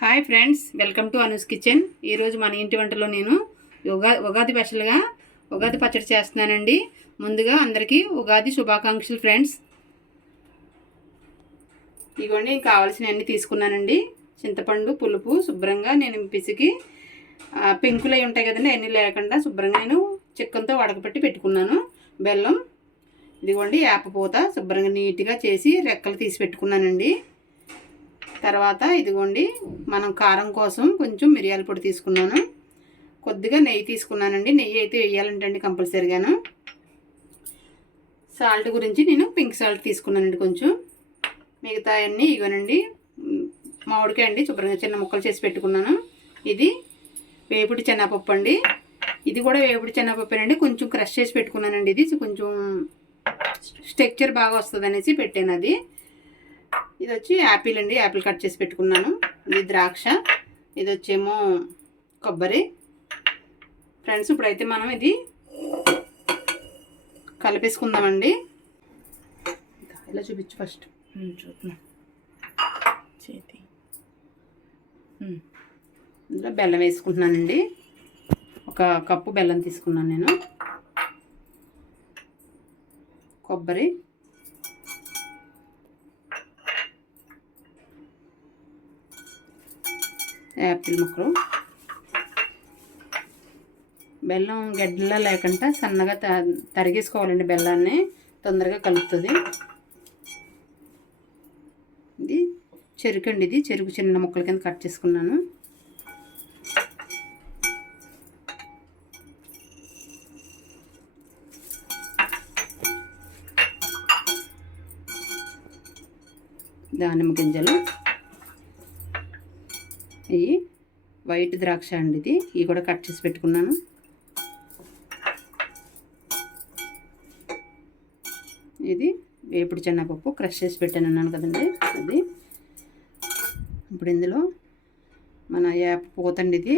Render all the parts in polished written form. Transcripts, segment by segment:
Hi friends, welcome to Anu's kitchen. ఈరోజు మన ఇంటి వంటలో నేను ఉగాది స్పెషల్గా ఉగాది పచ్చడి చేస్తున్నానండి. ముందుగా అందరికీ ఉగాది శుభాకాంక్షలు ఫ్రెండ్స్. ఇదిగోండి కావాల్సినవన్నీ తీసుకున్నానండి. చింతపండు పులుపు శుభ్రంగా నేను పిసికి పెంకులు అవి ఉంటాయి కదండి, అన్నీ లేకుండా శుభ్రంగా నేను చిక్కన్తో వడకపెట్టి పెట్టుకున్నాను. బెల్లం, ఇదిగోండి వేపపూత శుభ్రంగా నీట్గా చేసి రెక్కలు తీసి పెట్టుకున్నానండి. తర్వాత ఇదిగోండి మనం కారం కోసం కొంచెం మిరియాల పొడి తీసుకున్నాను. కొద్దిగా నెయ్యి తీసుకున్నానండి. నెయ్యి అయితే వేయాలంటండి కంపల్సరీగాను. సాల్ట్ గురించి నేను పింక్ సాల్ట్ తీసుకున్నానండి కొంచెం. మిగతా అన్నీ ఇవ్వనండి. మామిడికాయ అండి శుభ్రంగా చిన్న ముక్కలు చేసి పెట్టుకున్నాను. ఇది వేపుడు శనగపప్పు అండి. ఇది కూడా వేపుడు శనగపప్పేనండి. కొంచెం క్రష్ చేసి పెట్టుకున్నానండి. ఇది కొంచెం స్ట్రక్చర్ బాగా వస్తుంది అనేసి పెట్టాను. అది ఇది వచ్చి యాపిల్ అండి. యాపిల్ కట్ చేసి పెట్టుకున్నాను. ఇది ద్రాక్ష, ఇది వచ్చేమో కొబ్బరి. ఫ్రెండ్స్ ఇప్పుడైతే మనం ఇది కలిపేసుకుందామండి. ఇలా చూపించు ఫస్ట్. చూద్దాం చేతి. ఇందులో బెల్లం వేసుకుంటున్నానండి. ఒక కప్పు బెల్లం తీసుకున్నాను నేను. కొబ్బరి, యాపిల్ ముక్కలు, బెల్లం గడ్డలా లేకుండా సన్నగా తరిగేసుకోవాలండి. బెల్లాన్ని తొందరగా కలుపుతుంది. ఇది చెరుకు అండి. ఇది చెరుకు చిన్న ముక్కల కింద కట్ చేసుకున్నాను. దానిమ్మ గింజలు, ఇవి వైట్ ద్రాక్ష అండి. ఇది ఇవి కూడా కట్ చేసి పెట్టుకున్నాను. ఇది వేపుడు శనగపప్పు క్రష్ చేసి పెట్టాను అన్నాను కదండి, అది. ఇప్పుడు ఇందులో మన వేప పూతండి. ఇది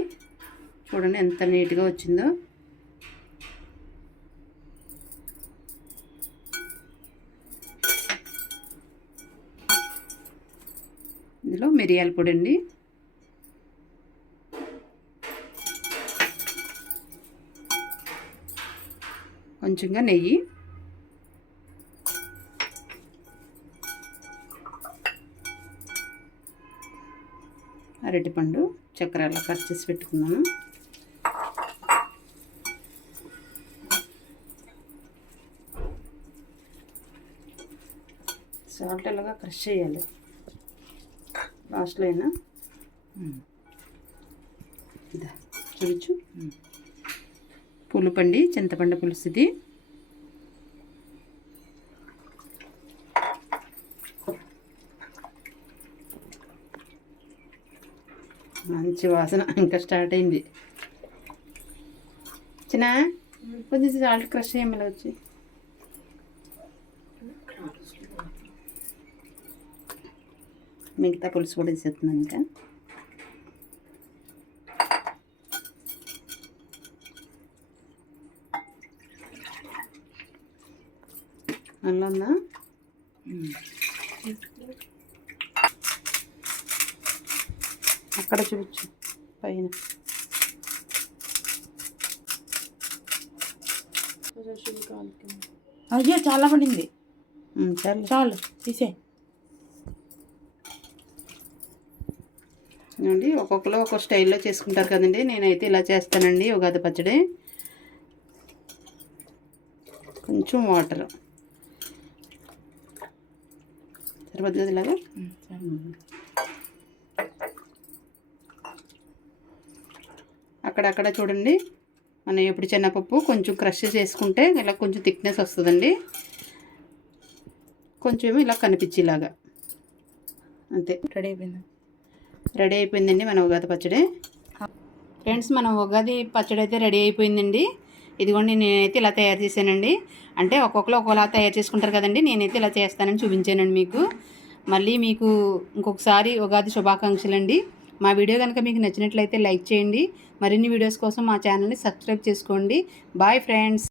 చూడండి ఎంత నీట్గా వచ్చిందో. ఇందులో మిరియాల పొడి అండి. కొంచెంగా నెయ్యి, అరటిపండు చక్కెర అలా కట్ చేసి పెట్టుకున్నాను. సాల్ట్ అలాగా క్రష్ చేయాలి లాస్ట్లో అయినా. ఇదా చూడచ్చు. పులుపండి, చింతపండు పులుసు. ఇది మంచి వాసన ఇంకా స్టార్ట్ అయింది. చిన్న కొద్దిగా సాల్ట్ క్రష్ చేయమని వచ్చి మిగతా పులుసు కూడా వేసేస్తున్నాను. ఇంకా అల్లందా అక్కడ చూపించు పైన. అయ్యో చాలా పడింది. చాలు చాలు తీసే అండి. ఒక్కొక్కరు ఒక్కొక్క స్టైల్లో చేసుకుంటారు కదండి. నేనైతే ఇలా చేస్తానండి ఉగాది పచ్చడి. కొంచెం వాటర్ సరిపోద్ది కదా ఇలాగా. అక్కడక్కడ చూడండి మనం ఎప్పుడు శనగపప్పు కొంచెం క్రష్ చేసుకుంటే ఇలా కొంచెం థిక్నెస్ వస్తుందండి. కొంచెం ఇలా కనిపించేలాగా అంతే. రెడీ అయిపోయిందండి మన ఉగాది పచ్చడి. ఫ్రెండ్స్ మన ఉగాది పచ్చడి అయితే రెడీ అయిపోయిందండి. ఇదిగోండి నేనైతే ఇలా తయారు చేశానండి. అంటే ఒక్కొక్కరు ఒక్కోలా తయారు చేసుకుంటారు కదండి. నేనైతే ఇలా చేస్తానని చూపించానండి మీకు. మళ్ళీ మీకు ఇంకొకసారి ఉగాది శుభాకాంక్షలు అండి. మా వీడియో కనుక మీకు నచ్చినట్లయితే లైక్ చేయండి. మరిన్ని వీడియోస్ కోసం మా ఛానల్ని సబ్స్క్రైబ్ చేసుకోండి. Bye friends.